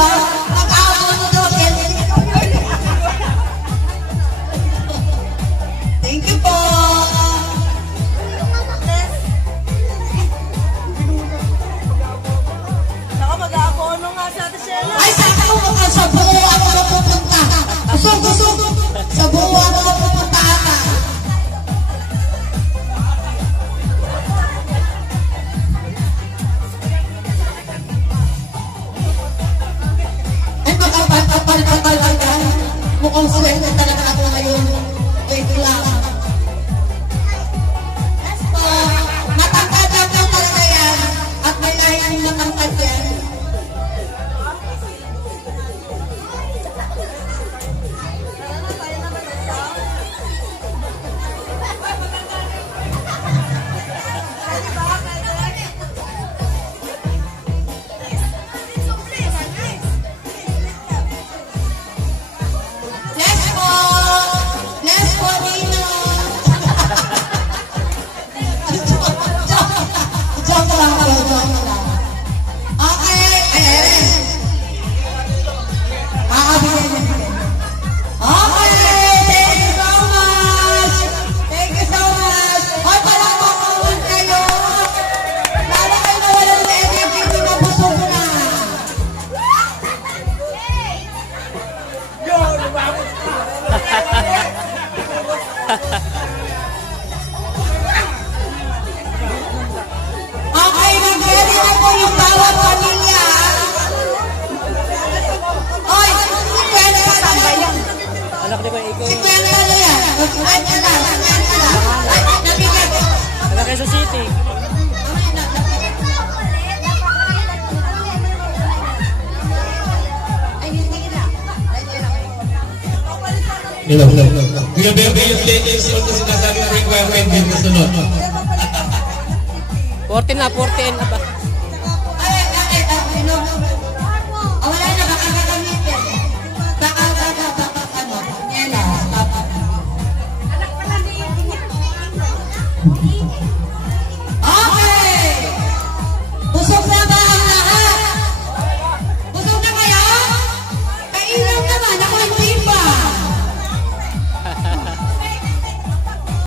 ba? Nag-aabot mo daw, thank you po. Saka mag-aabono nga sa Ate Shela. Ay, sa buo ako pupunta. Gusto. Sa buo ako pupunta ata. Ay, makapal ka. Mukhang swerte talaga ako ngayon. Wait lang. Matangkad lang daw talaga yan. At may lahing matangkad yan. Let's go, Nino. Joke lang. Okay, ayan. Makakabigay na. Okay, thank you so much. Hoy, parang makuha kayo. Para kayo nawalan ng energy, hindi mabusog na. Okay, nag-ready na po yung bawat pamilya. Oy, 50 na yan. Anak di ba ikaw? 50 na yan. Ay, nabigat. Taga Quezon City. Hello. Kuya Bebe, yung latest o sinasabi requirement din na sunod. 14 na ba?